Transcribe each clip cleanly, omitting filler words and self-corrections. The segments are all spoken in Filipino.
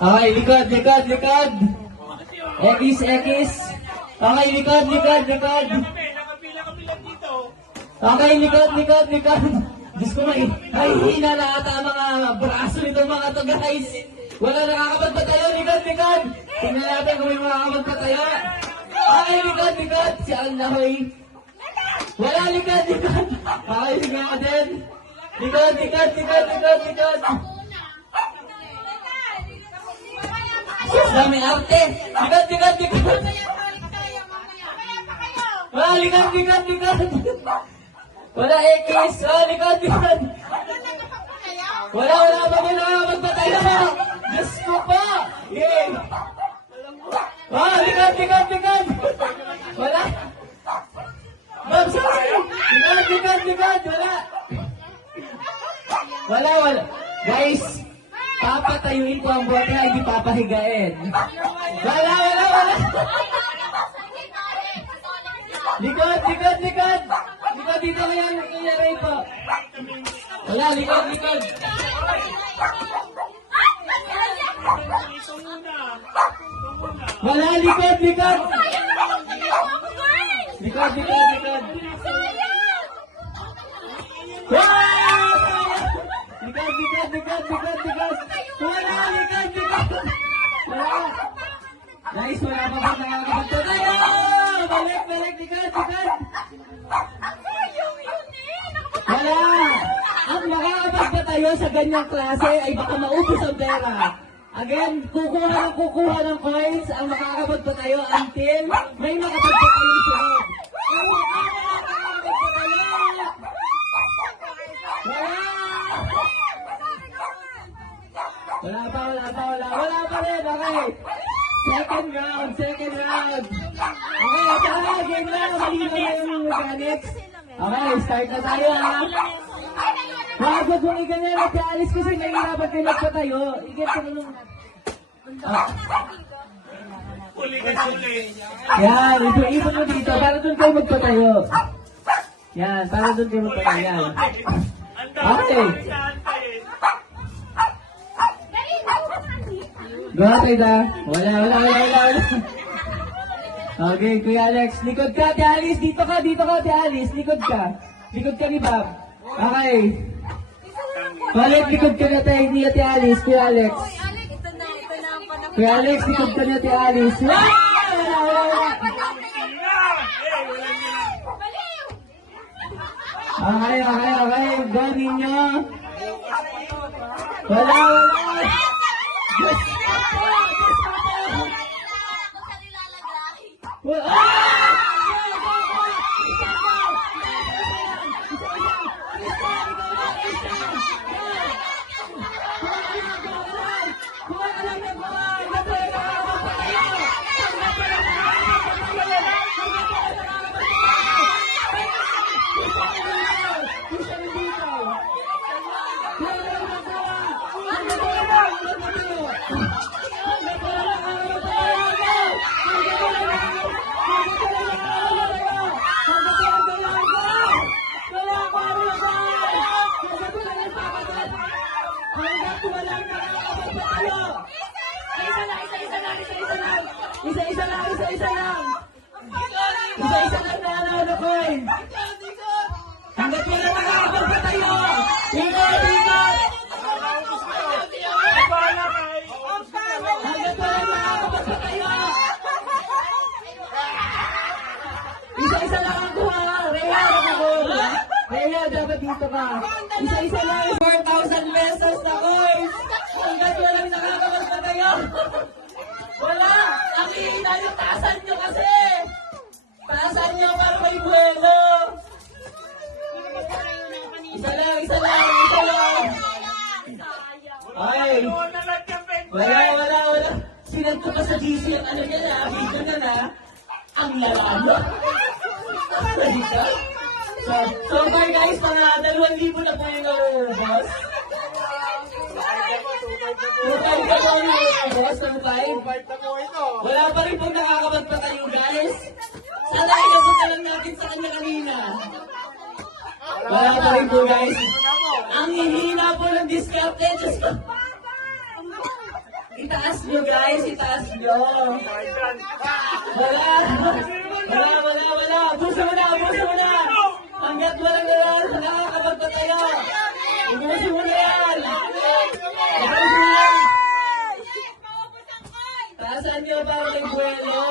Okay, likod, likod, likod. X, X. Okay, likod, likod, likod. Nakapila dito. Okay, likod, likod, likod. Diyos ko, may hina na ata ang mga braso nito mga to, guys. Wala nakakapagpatayo, likod, likod. Tingnan natin kung may makakapagpatayo. Okay, likod, likod. Si Allahoy. Wala, likod, likod. Okay, likod ka din. Likod, likod, likod, likod, likod. Dami arte. Likod, likod, likod. Wala, likod, likod, likod. Wala, X. Oh, likod, likod. Wala pa din nakakapagpatayo. Diyos ko pa. Yay. Oh, likod, likod, likod. Wala. Ma'am, sorry. Likod, likod, likod. Wala. Guys, papatayuin ko ang bote, hindi papahigain. Wala. Likod, likod, likod. Likod dito kaya nangyayari po. Wala, likod, likod. Wala, likod, likod. Likod, likod, likod. Likod, likod, likod, likod, likod. Wala, likod, likod. Wala. Guys, wala pa ba nakakapagpatayo? Balik, likod, likod. Wala. Ang makakapagpatayo sa ganyang klase ay baka maubos ang pera. Again, kukuha ng coins ang makakapagpatayo until may makapagpatayo siya. Ang makakapagpatayo. Wala pa rin. Okay. Second round. Okay, tara, game na. Malinaw na yung mechanics. Okay, start na tayo ha. Wag mong iganyan at Alice kasi nahihirapan kayo magpatayo. Igan ka naman. Yan, ipon mo dito para doon kayo magpatayo. Yan, para doon kayo magpatayo. Yan. Okay. Go, Tayda. Wala. Okay, Kuya Alex. Likod ka, Ate Alice. Dito ka, Ate Alice. Likod ka ni Bob. Okay. Balik, likod ka na tayo ni Ate Alice, Kuya Alex. Kuya Alex, likod ka ni Ate Alice. Wala. Okay. Go ninyo. Wala. Isa lang na coin. Hanggat wala nakakapagpatayo. Hanggat wala nakakapagpatayo. Isa lang ang kuha. Rhea, dapat dito ka. Isa lang. 4,000 pesos na coins. Hanggat walang nakakapagpatayo. Wala. Ang hihina yung taasan nyo kasi. Taasan nyo para may buwelo. Isa lang. Ay. Wala. Sinanto ka sa GC ang ano niya na. Video na na. Ang lalalo. So far guys, mga 2,000 na po yung boss. 2,500 ka po yung boss. 2,500. Wala pa rin pong nakakapagpatayo guys. Sana inabot na lang natin sa kanya kanina. Wala pa rin po guys. Ang hihina po ng discount. Diyos ko. itaas nyo guys, itaas nyo. Wala. Ubusin mo na. Hanggat wala nakakapagpatayo. Ubusin mo na yan. Taasan nyo para may buwelo.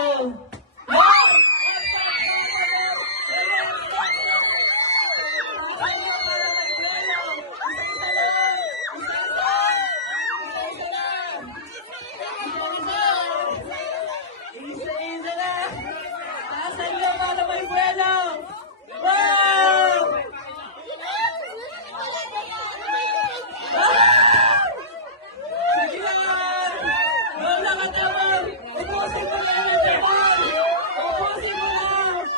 Isa na. Taasan nyo para may buwelo. Wow! Sige lang! Wala ka naman! Ubusin mo lang yung tebol! Ubusin mo lang!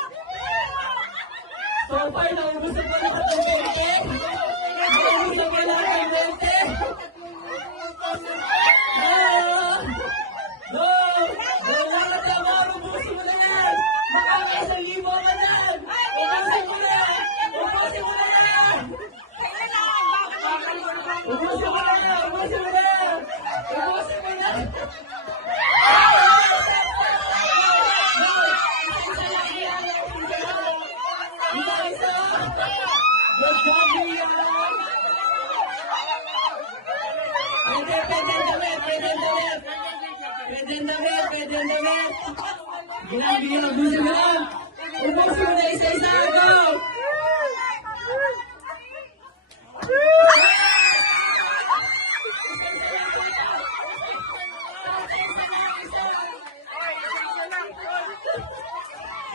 So far, naubusan mo lang ang 20. Naubusan mo lang ang 20. No! Wala ka naman! Ubusin mo na yan! Makakasa libo ka dyan! Ubusin mo na! Ubusin mo na yan! Ubusin mo na! Ubusin mo na! Ubusin mo na! Isa! Good job, Mia! Pwede ang damit! Bilang, ubusin mo lang! Ubusin mo na isa-isa! Go!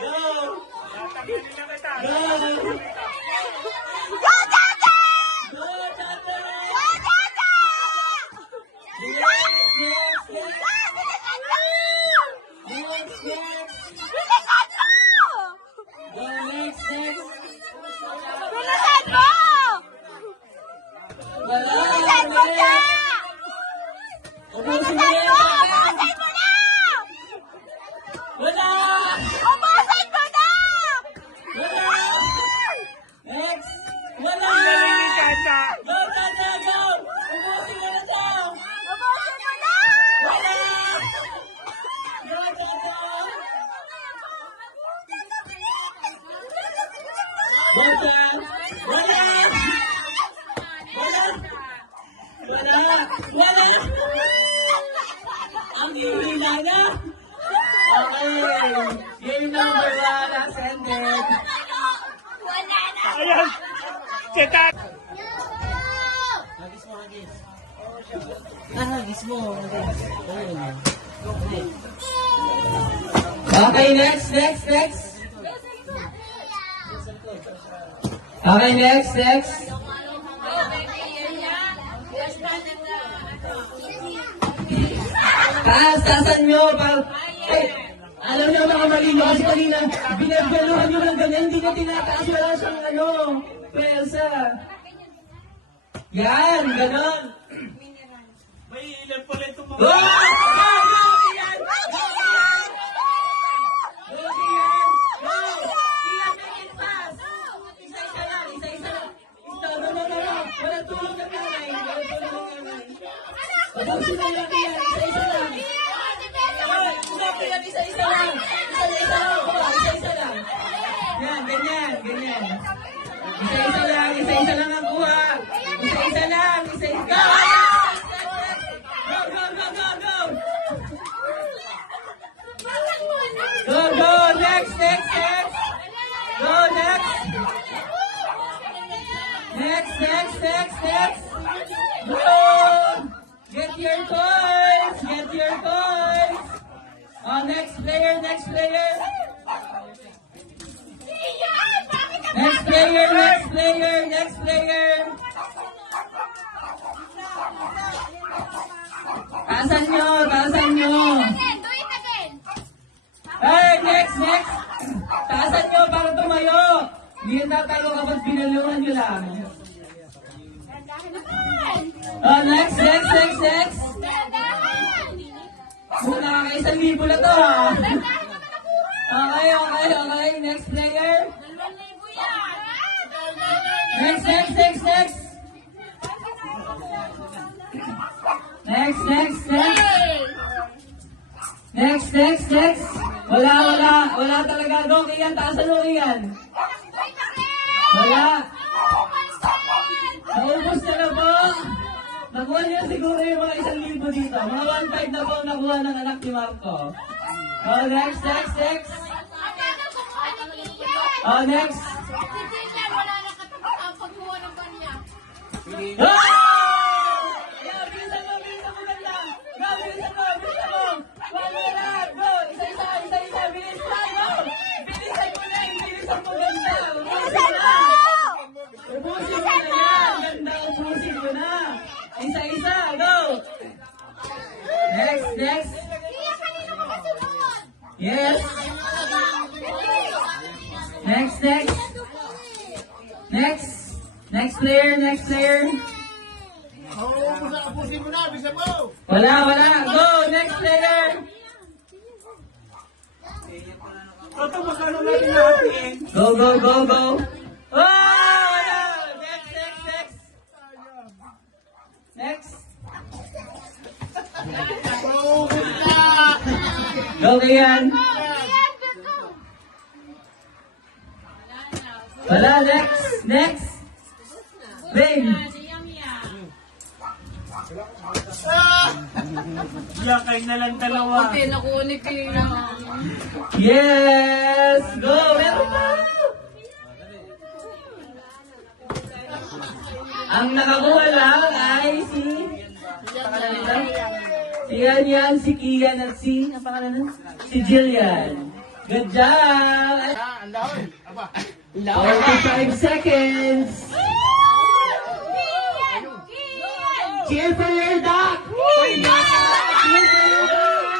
Go! Go! Wala! Ang hihina na! Okay! Game number 1 has ended! Ayan! Chetan! Hagis mo! Okay, next! Okay, next! Taasan nyo! Alam nyo mga malino kasi kanina, binagbaluhan nyo ng ganyan, hindi na tinataas, wala siyang pesa. Yan, ganon. May ilan pala itong mga... Go! Walang tulong ng nanay. Ubusin na lang yan, isa-isa lang. Ubusin yan, isa-isa lang. Isa-isa lang. Yan, ganyan. Isa-isa lang ang kuha. Isa-isa lang. Go! Go! Next! Go, next! Next! Go! Get your coins! Oh, next player! Next player! Tasan nyo! Hey, next! Tasan nyo para tumayo! Hindi na tatayo kapag pinaluhan nyo lang. Oh, next! Muna ka kayo 1,000 na to, ha? Okay. Next player. Next. Next. Next. Wala talaga. Go, Kian. Taasan mo, Kian. Wala. Naubos na po. Nakuha niya siguro yung mga 1,000 dito. Mga 1,500 na po nakuha ng anak ni Marco. Oh, next. Oh, next. Ah! Yeah, bilisan mo, ganda. Go, bilisan mo. One more lang. Go, isa. Bilisan mo. Bilisan mo, ganda. Ubusin mo na yan. Ganda, ubusin mo na. Isa, go. Next. Yes. Next player. Wala. Go, next player. Ito, magkano natin natin? Go. Oh, wala. Next. Go, Kian. Wala, next. Babe. Yakay na lang dalawa. Yes! Go! Meron pa! Ang nakakuha lang ay si... Pangalan nito? Yan, si Kian at si... Ang pangalan nun? Si Jillian. Good job! 45 seconds! Cheer for your duck! Cheer for your duck!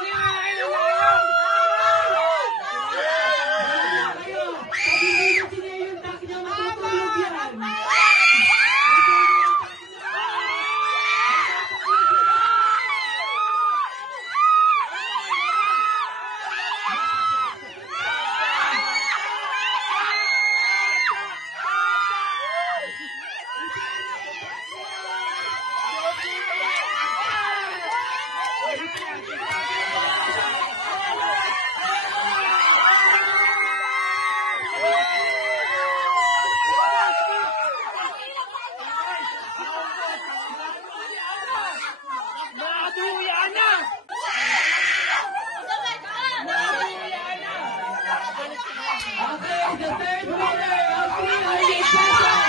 Okay, the third winner of 300 pesos.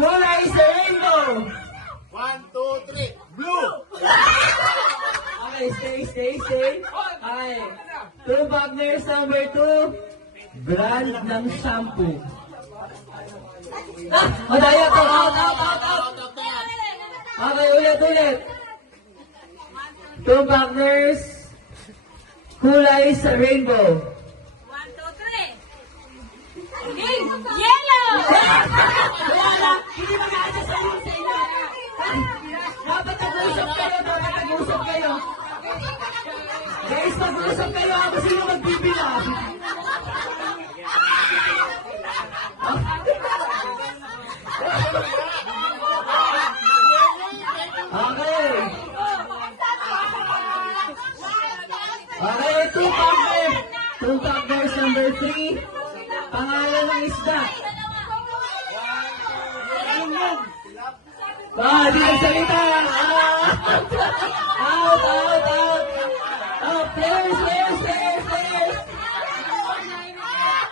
Kulay sa rainbow. 1, 2, 3, blue! Okay, stay. Okay. Two partners number 2. Brand ng shampoo. Madaya to. Out. Okay, ulit. Two partners. Kulay sa rainbow. 1, 2, 3. Yellow! Wala! Hindi mag-aasa sa inyo sa inyo! Dapat nag-usap kayo! Guys, mag-usap kayo ako sino magbibila! Okay! Okay, two partners number 3. Pangalan ng isda. Di nagsalita. Out.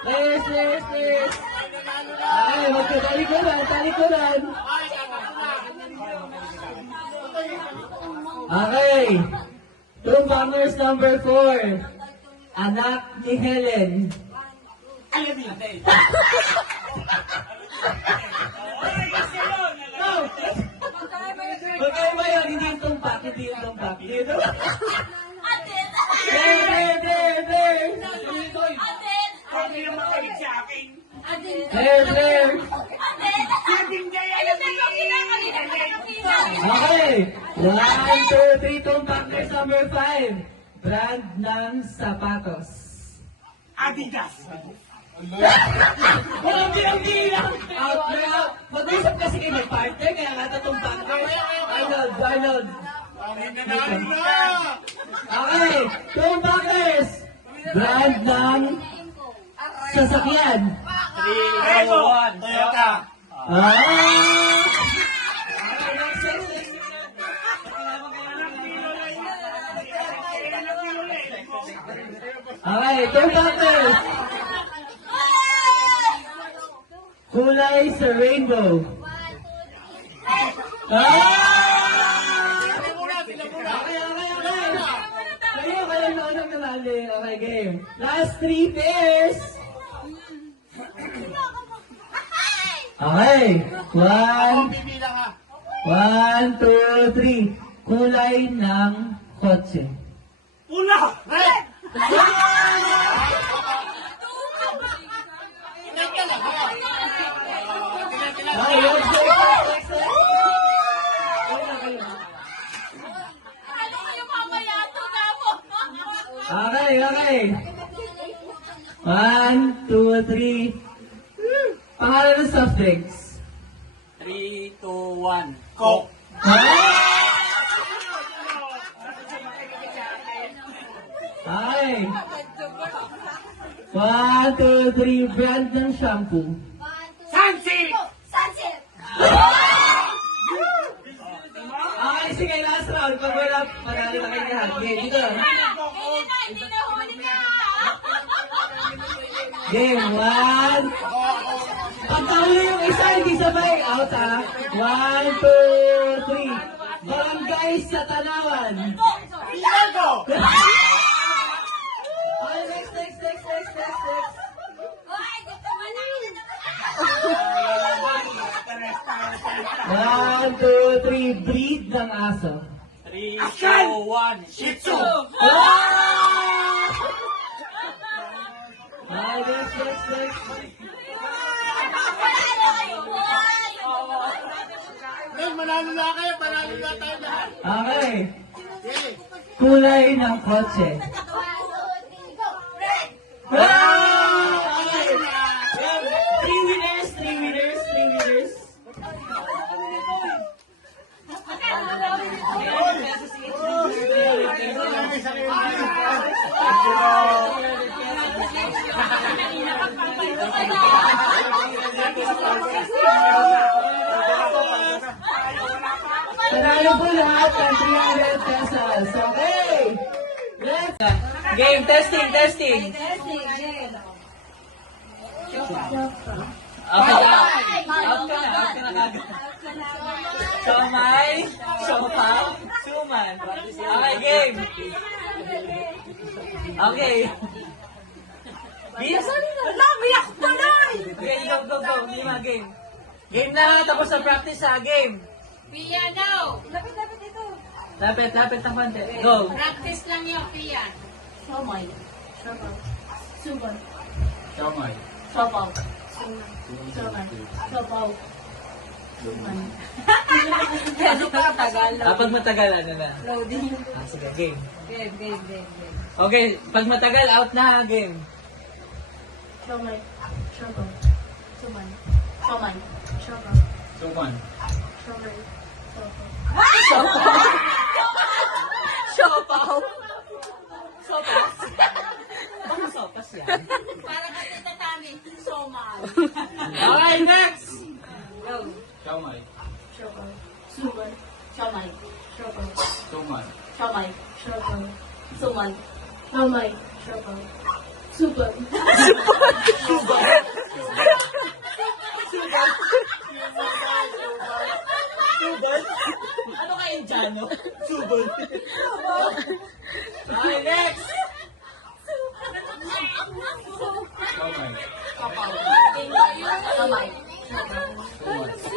Players. Ay, magkatalikuran. Okay. Tombangers number 4. Anak ni Helen. No! Magkaiba yun, hindi yung tumpak, hindi yung tumpak. Hindi yung tumpak. There! Hindi naman kayo sa akin. There! Okay! 1, 2, 3, Tombangers number 5. Brand ng sapatos. Adidas. Hindi lang! Out na out! Mag-usap kasi kayo mag-partner, kaya nga ito Tombangers. Arnold! Nanalo na! Okay! Tombangers! Brand ng sasakyan. 3, 2, 1. Toyota. Okay, Tombangers! Kulay sa rainbow. Kayo na unang nanali. Okay, game. Last 3 pairs. Okay. 1, Bibilang ha. 1, 2, 3. Kulay ng kotse. Pula. Red! Tingnan ka lang ha. Okay, next. Okay. 1, 2, 3. Pangalan ng soft drinks. 3, 2, 1. Coke. Okay. 1, 2, 3. Brand ng shampoo. Sunsilk. Okay, sige, last round. Pag wala, panalo na kayo lahat. Okay, dito. Game 1. Pagkahuli yung isa, hindi sabay. Out ha. 1, 2, 3. Barangay sa Tanawan. Bilago! Okay, next. 1, 2, 3. Breed ng aso. 3, 2, 1. Shih Tzu. Okay, next. Red, manalo na kayo. Panalo na tayo lahat. Okay. Okay. Kulay ng kotse. Okay. 3 winners. Panalo po lahat ng 300 pesos. Okay. Let's game testing. Okay na. Out ka na kagad. Siomay, siopaw, suman. Okay, game. Okay. Yes, Okay, go. Lima, game. Game na, tapos na practice ha, game. Piano. Lapit ito. Lapit ng konti. Go. Practice lang yung piano. Siomay. Pag matagal, ano na? Loading. Sige, game. Game. Okay, pag matagal, out na, game. Suman. Siopaw. Bakit sopas yan? Para kasi tatami. Somal. Okay, next! Siomay. Ano kayo dyan? Ano? Subol. Okay, next! Kamay. Kamay.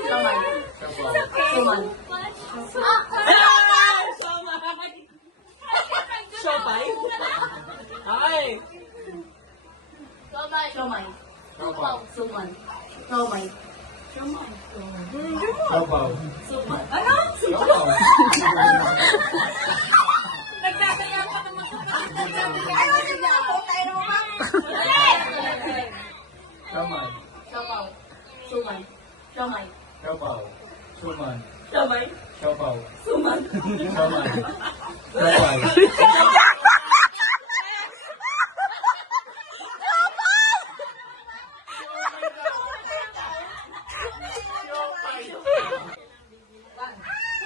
Kamay. Suman. Siopay? Okay. Kamay. Kapaw. Suman. Kamay. Kapaw. Suman. Ano? Kapaw. Nagkakaya pa naman sa Ano sila? Tayo naman. Kamay. Kapaw. Suman. Kamay. Kapaw. Suman. Kamay. Kapaw. Suman. Kamay. Kapaw.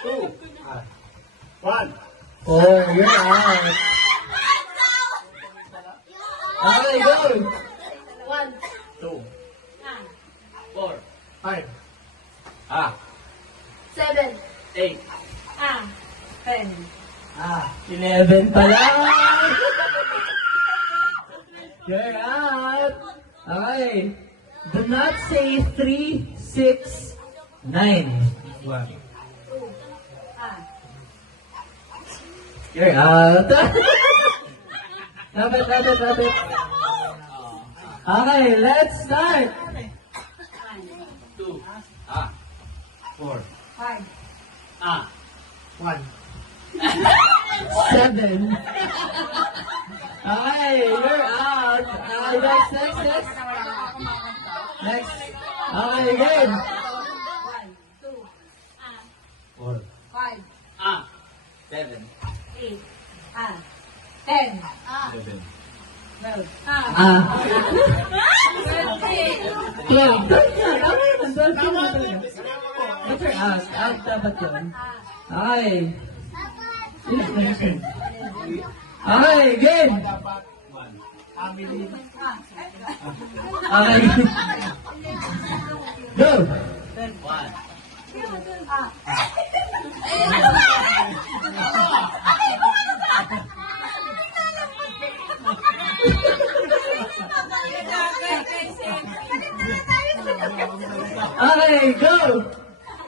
Two. One. Oh, you're out. Okay, go! One. Two. Ah. Four. Five. Ah. Seven. Eight. Ah. 10. 11 pa lang! You're out! Okay. Do not say 3, 6, 9. One. Ah. You're out! Lapit. Okay, let's start! Two. Ah. Four. 5. Ah. One. 7. Okay, you're out. Okay, next. Next. Okay, good. 1, 2, ah, Four. 5, Ah. Seven. 8, ah, 10, ah, 11. 12, ah, Ah. 13, 12. Tama naman, 12 talaga. But you're out. Out dapat yun. Okay. Okay, good. One. Family. Okay. Go. One. ah. Okay, go.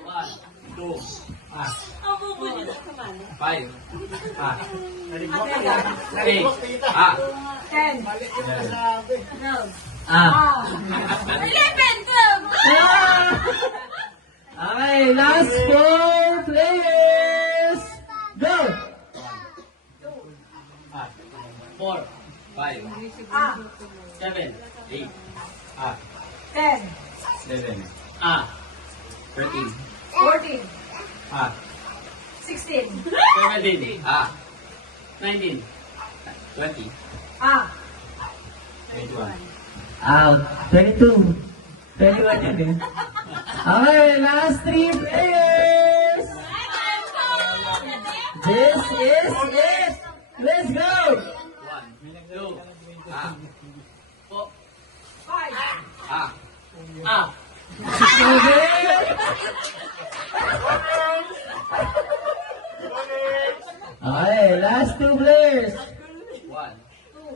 One. Two. Ah. Five. Ah. Eight. Ah. 10, Mali yung nasabi. 12, Ah. ah, 11, 12, Ah! Okay, last 4 players. Go. Ah. Four. Five. ah, 7. 8. Ah. 10, 11. Ah. 13. 14, Ah. 16, 17. Ah. 19. 20. ah, 21. Out. 22. 21 yun eh. Okay, last 3 players. This is it. Let's go. 1. 2. Ah. 4. 5, Ah. Ah. Okay. Okay, last 2 players. 1. 2,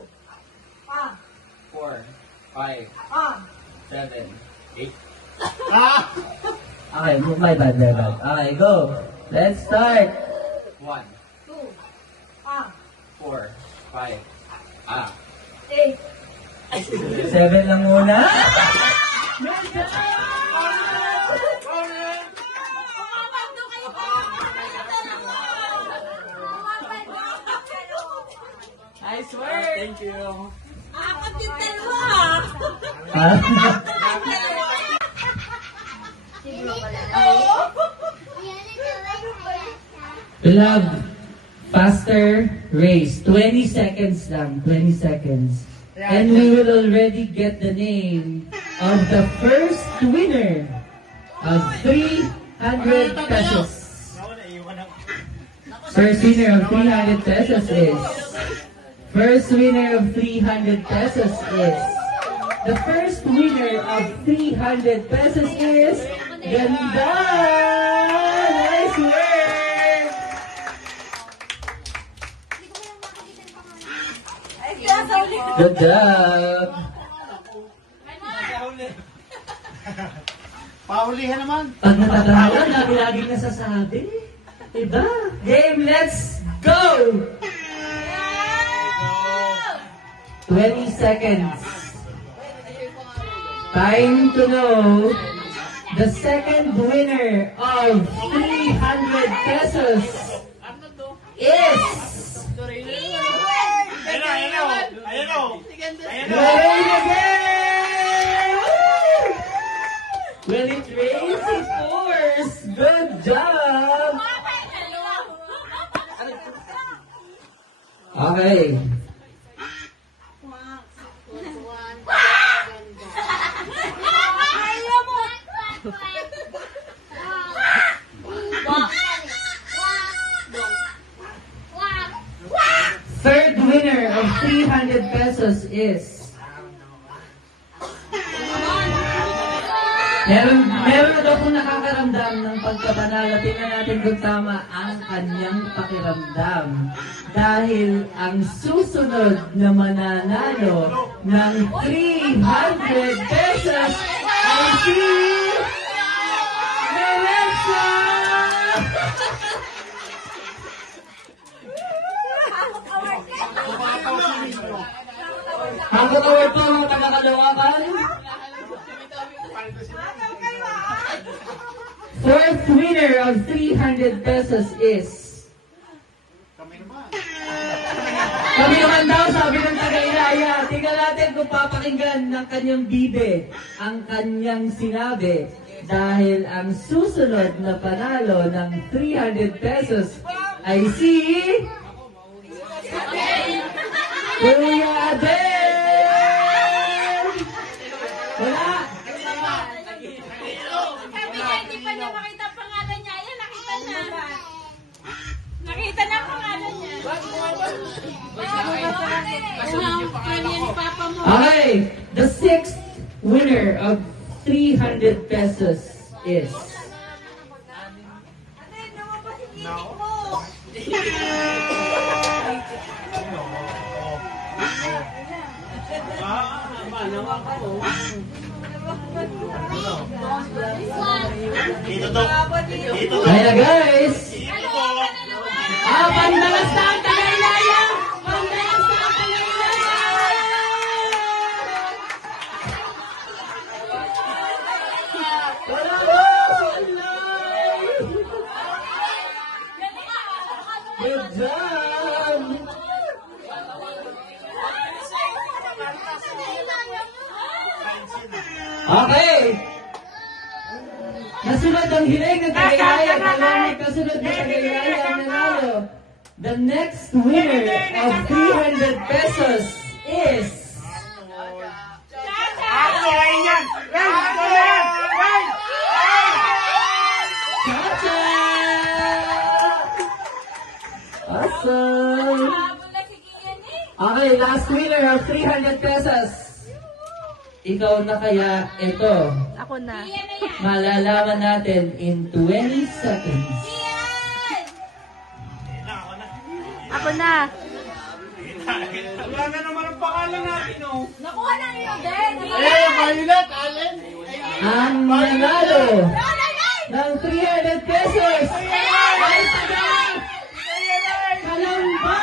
ah, 4. 5. ah, 7. 8. Ah! Okay, my bad. Okay, go. Let's start. 1. 2, ah, 4. 5. Ah. 8, 7 lang muna. Nice work. Thank you. apat yung dalawa. Ha? We'll have faster race. 20 seconds lang. 20 seconds. And we will already get the name of the first winner of 300 pesos. First winner of 300 pesos is... First winner of 300 pesos is... The first winner of 300 pesos is... Ganda! Nice work! Good job. Paulihan naman. Pag natatalo, lagi-laging nasasabi. Diba? Game, let's go! 20 seconds. Time to know the second winner of 300 pesos is... Ayan o. Rain again! Well, it rains, of course. Good job! Okay. Third winner of 300 pesos is... Meron na daw kung nakakaramdam ng pagkapanalo. Tingnan natin kung tama ang kanyang pakiramdam. Dahil ang susunod na mananalo ng 300 pesos ay si... Melissa! Hangot award po mga taga-Caloocan. Fourth winner of 300 pesos is... Kami naman daw, sabi ng taga-Ilaya. Tingnan natin kung papakinggan ng kanyang bibe ang kanyang sinabi. Dahil ang susunod na panalo ng 300 pesos ay si... Kuya Adel! Wala! Hindi pa niya makita ang pangalan niya. Ayan, nakita na. Nakita na ang pangalan niya. Kanyan papa mo. Okay, the sixth winner of 300 pesos is... Ate, lumabas yung itik mo. Dito to. Dito to. Kaya guys! Dito to. Pandalas na ang Tagaylaya! Pandalas na ang Tagaylaya! Wala ko! Good job! Okay! Nasunod ang hiling ng Tagaylaya. Talagang kasunod na Tagaylaya ang nanalo. The next winner of 300 pesos is... Ano kayo yan? Ren! Ano yan? Ren! Chacha! Awesome! Okay, last winner of 300 pesos. Ikaw na kaya ito. Ako na. Malalaman natin in 20 seconds. Ako na. Wala na naman ang pangalan natin, oh. Nakuha na niyo din. Violet, Allen. Ang manalo ng 300 pesos ay taga Kalamba!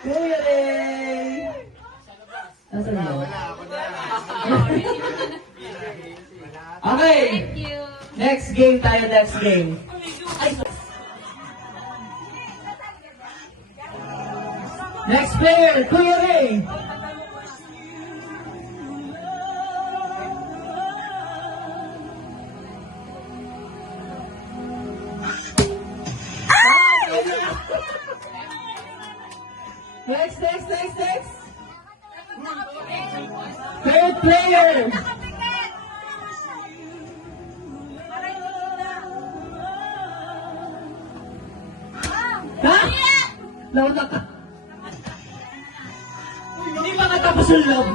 Kuya Ray! Nasaan mo? Okay, next game tayo, next game. Next player, Kuya Ray! Next. Third player. Ha? Nauna ka. Hindi pa natapos yung loob.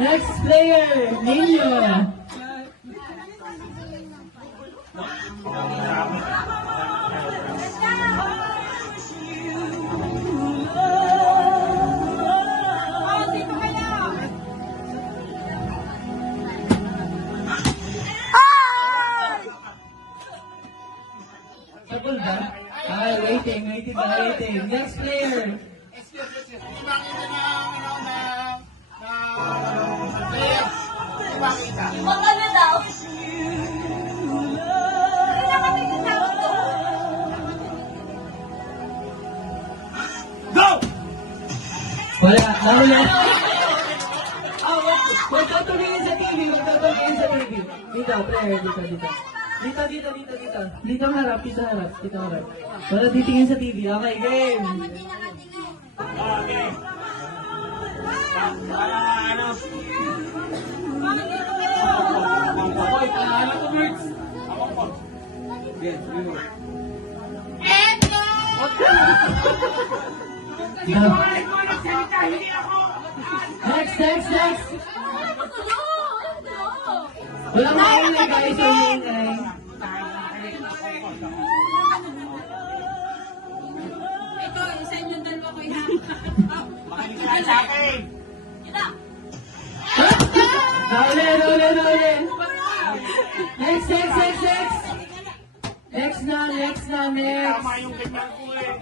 Next player, Nino. Available ba? Okay, waiting. Next player. Hindi makita na player. Hindi makita. Baka na daw. Kaya kami tinawag to. Go! Wala, nawala. Huwag tatulingin sa TV. Dito, player, dito. Dito harap. Wala titingin sa TV. Okay, game. Okay. Ano? Okay, ano to, Mertz? Ay, ko nagsalita, hindi ako! Next. Walang maingay, guys. Walang maingay. Ito, isa inyong dalawa ko ina. Makinig ka sa akin! Ina. Nauli. Next. Next na. Tama yung ganyan ko eh.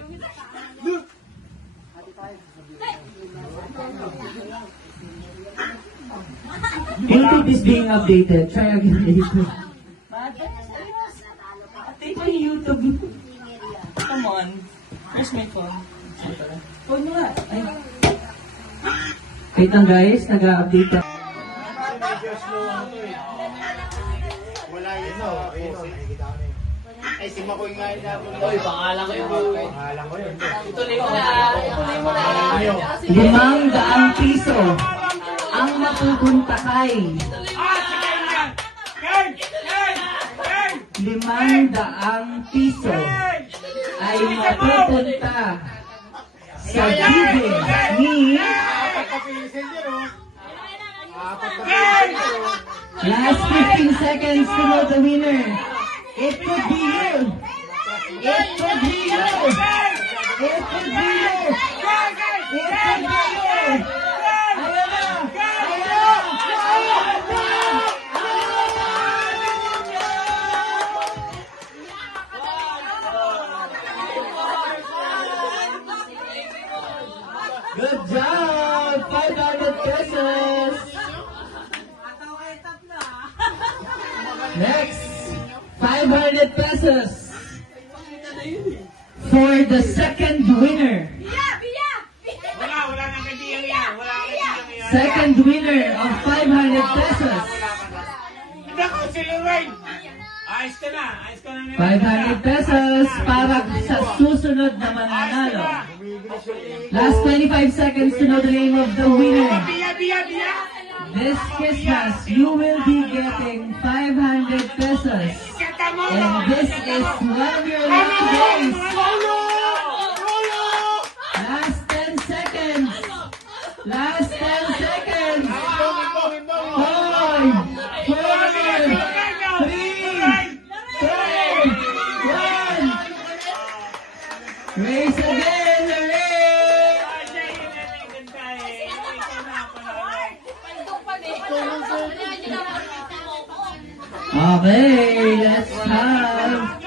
YouTube is being updated. Try again later. Update mo yung YouTube. Come on. Where's my phone? Phone mo nga. Ay. Wait lang guys, nag-update na. Medyo slow ako eh. Wala yun sa pose. Ay, si Makoy nga yun ako. Oy, pangalan ko yun. Pangalan ko yun. Ituloy mo na. 500 piso ang mapupunta kay Sige yan! Yan! 500 piso ay mapupunta sa bibig ni Apat na pinisel yun, oh. Apat na pinisel yun, oh. last 15 seconds to know the winner. It could be you. It could be you. It could be you. It could be you. Good job! 500 pesos! Next! 500 pesos! For the second winner! Wala nang kadiyang yan. Wala nang kadiyang yan. Second winner of 500 pesos! Hindi ako si Lorraine. Ayos ka na. 500 pesos para sa susunod na mananalo. Last 25 seconds to know the name of the winner. Biya. This Christmas, you will be getting 500 pesos. And this is one of your lucky days. Last 10 seconds. Last 10 seconds. 5, 4, 3, 2, 1. Race again, hooray! Okay, let's have...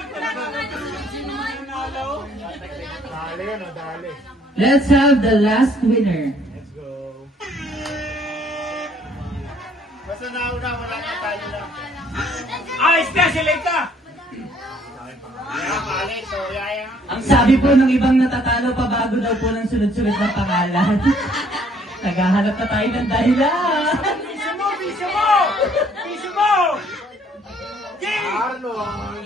Dali yun, oh, dali. Let's have the last winner. Let's go. Basta nauna, wala na tayo lang. Ayos na, sila ka! Kaya mali, so yaya. Ang sabi po ng ibang natatalo pa bago daw po ng sunod-sunod na pangalan. Naghahanap na tayo ng dahilan. Piso mo! Arnold.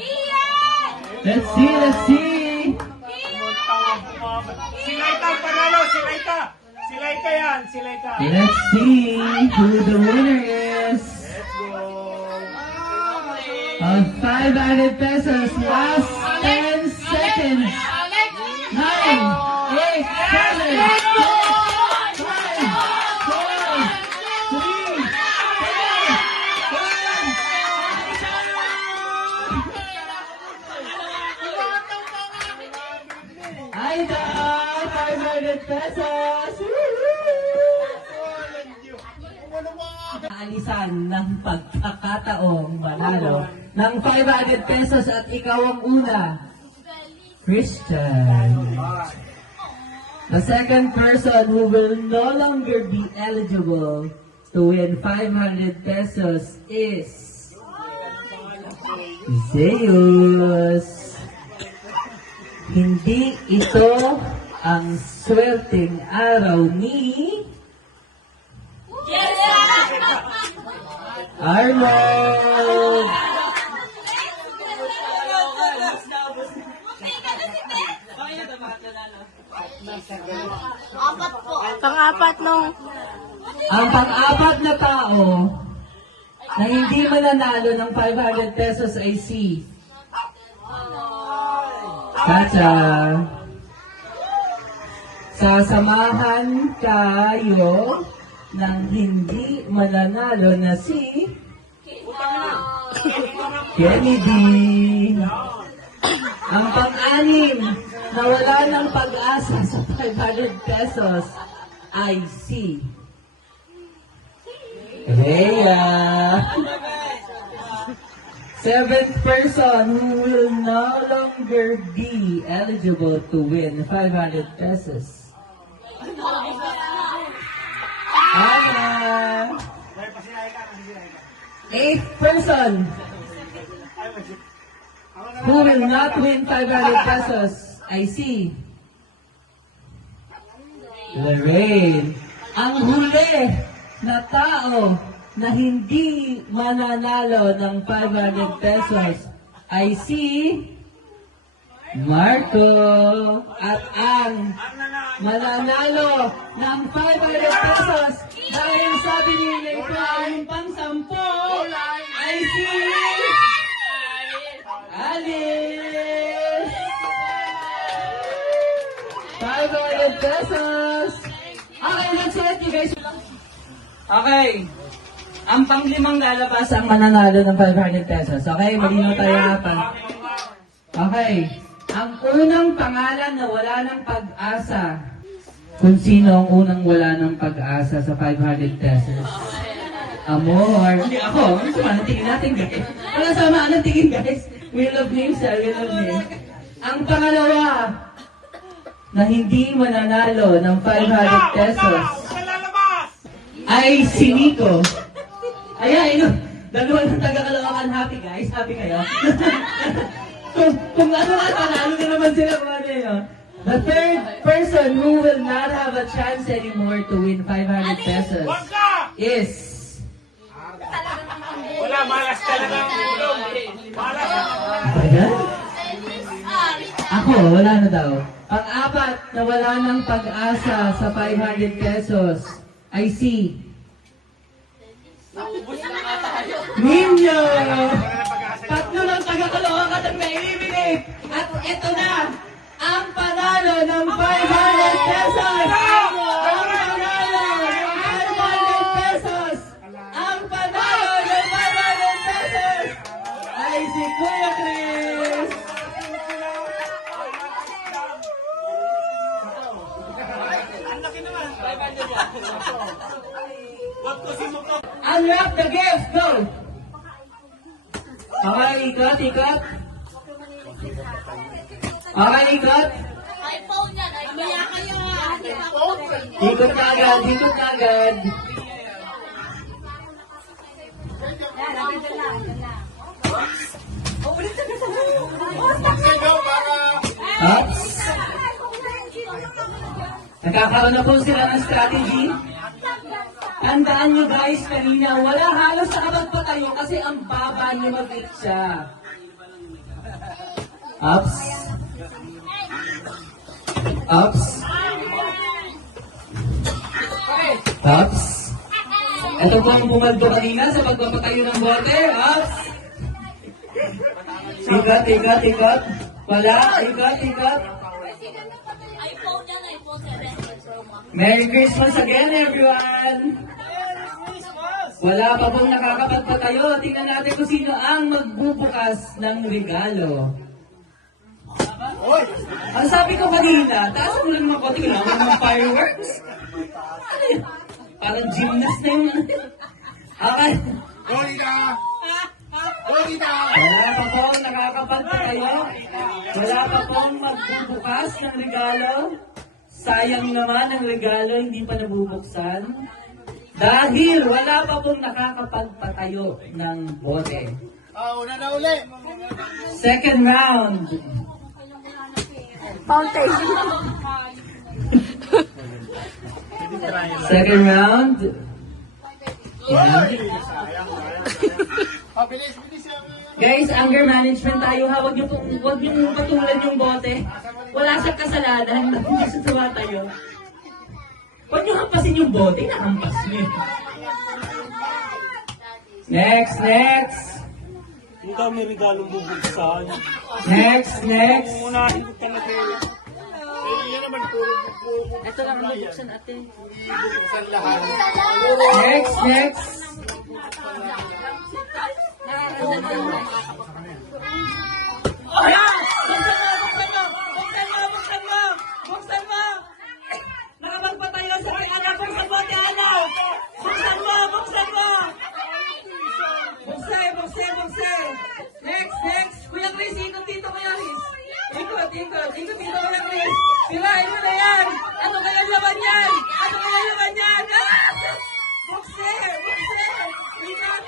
Let's see. Si Laita ang panalo, si Laita! Si Laita yan, si Laita! Let's see who the winner is. Let's go. Of 500 pesos, last 10 seconds. 9, 8, 7, 6, 5, 4, 3, 2, 1. Ay da! 500 pesos! Alisan ng pagkakataong manalo ng 500 pesos at ikaw ang una. Christian. The second person who will no longer be eligible to win 500 pesos is Zeus. Hindi ito ang swerteng araw ni Yes! Arnold. Apat po. Pang-apat nung Ang pang-apat na tao na hindi mananalo ng 500 pesos ay si Chacha. Sasamahan kayo ng hindi mananalo na si Kennedy. Ang pang-anim na wala ng pag-asa sa 500 pesos ay si Rhea. Seventh person who will no longer be eligible to win 500 pesos. Anna. Eighth person who will not win 500 pesos ay si Lorraine. Ang huli na tao na hindi mananalo ng 500 pesos ay si Marco. At ang mananalo ng 500 pesos dahil sabi nila ito ay pang-sampo ay si Alice. 500 pesos. Okay, let's let you guys. Okay. Ang panglimang lalabas ang mananalo ng 500 pesos. Okay, malinaw tayo apat. Okay. Ang unang pangalan na wala ng pag-asa. Kung sino ang unang wala ng pag-asa sa 500 pesos. Amor. Hindi ako. Ano sama ng tingin natin, guys? Wala sama ng tingin, guys. We love names, sir. We love names. Ang pangalawa na hindi mananalo ng 500 pesos ay si Nico. Ayan, dalawa ng taga-Caloocan. Happy, guys. Happy kayo. kung ano nga, panalo na naman sila kung ano yun. The third person who will not have a chance anymore to win 500 pesos is... Wala, malas talaga ang ulo. Malas. Ayan? Ako, wala na daw. Pang-apat na wala ng pag-asa sa 500 pesos ay si... Ninyo! Tatlo ng taga-Caloocan ang na-eliminate! At ito na! Ang panalo ng 500 pesos! Ang panalo ng 500 pesos! Ang panalo ng 500 pesos! Ay si Kuya Chris! Unwrap the gift! Go! Okay, ikot, ikot. Okay, ikot. iPhone yan. Mamaya kayo. Ikot na agad, ikot na agad. Ups. Nakakaroon na po sila ng strategy. Tandaan nyo guys, kanina wala halos nakapagpatayo kasi ang baba nyo mag-hit siya. Ups. Ups. Ups. Ito po ang bumaldo kanina sa pagpapatayo ng bote. Ups. Ikot, ikot, ikot. Wala, ikot, ikot. iPhone yan. iPhone 7 Pro Max. Merry Christmas again, everyone! Wala pa pong nakakapagpatayo. Tingnan natin kung sino ang magbubukas ng regalo. Ang sabi ko kanina, taas mo lang mga konti, kailangan ng fireworks. Ano yun? Parang gymnast na yung Okay. Florida! Florida! Wala pa pong nakakapagpatayo. nakakapagpatayo. Wala pa pong magbubukas ng regalo. Sayang naman ang regalo, hindi pa nabubuksan. Dahil wala pa pong nakakapagpatayo ng bote. Una na uli. Second round. Fountain. Second round. Yan. Bilis. Guys, anger management tayo ha. Huwag niyo patulan yung bote. Wala siyang kasalanan. Hindi siya tumatayo. Huwag niyo hampasin yung bote. Nahampas niyo. Next. Ang dami regalong bubuksan. Next. Unahin ko talaga yun. Yan naman puro. Ito lang ang buksan ate. Bubuksan lahat. Next. Buksan mo! Nakapagpatayo sa aking anak ko sa bote, anak! Buksan mo! Buksan! Next! Kuya Chris, ikot dito, Kuya Chris. Ikot dito, Kuya Chris. Pilahin mo na yan! Ano kaya laman yan? Ah! Buksan! Ikot!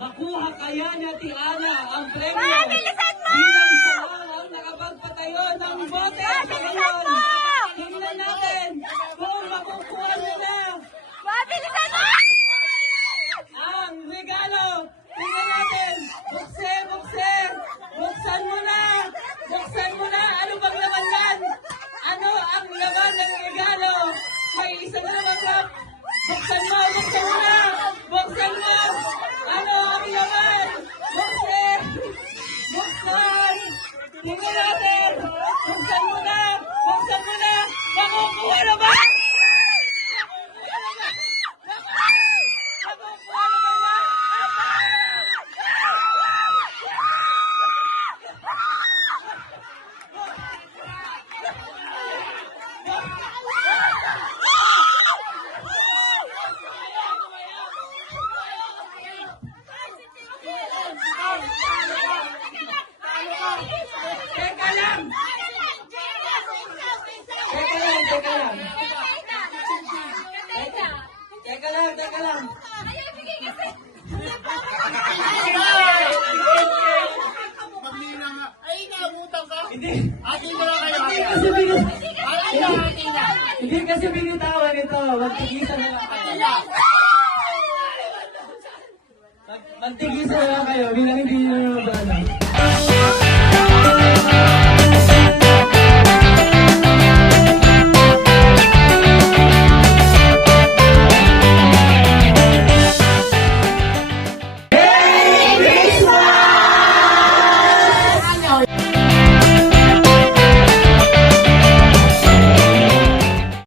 Makuha kaya ni Ate Ana ang premyo bilang sawang ang nakapagpatayo ng bote sa ngayon. Tingnan natin kung makukuha nila ang regalo. Tingnan natin. Buksan mo na. Ano bang laman yan? Ano ang laman ng regalo? May isang laman cup. Buksan mo na. Ano ang laman? Buksan! Tingnan natin! Buksan mo na! Makukuha na ba? Teka lang! Maglina nga. Ay, naabutan ka. Hindi. Atin na lang kayo. Hindi kasi binitawan ito. Magtigisan na lang kayo. Magtigisan na lang kayo. Bilang hindi nyo